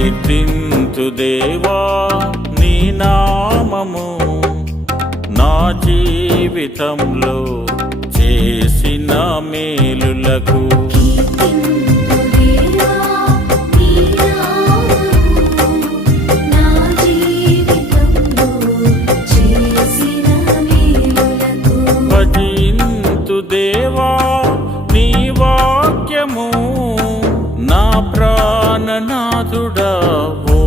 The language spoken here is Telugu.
కీర్తింతు దేవా నీ నామము, నా జీవితంలో చేసిన మేలులకు. భజింతు దేవా నీ వాక్యము, నా ప్రాణనాథుడా ఓ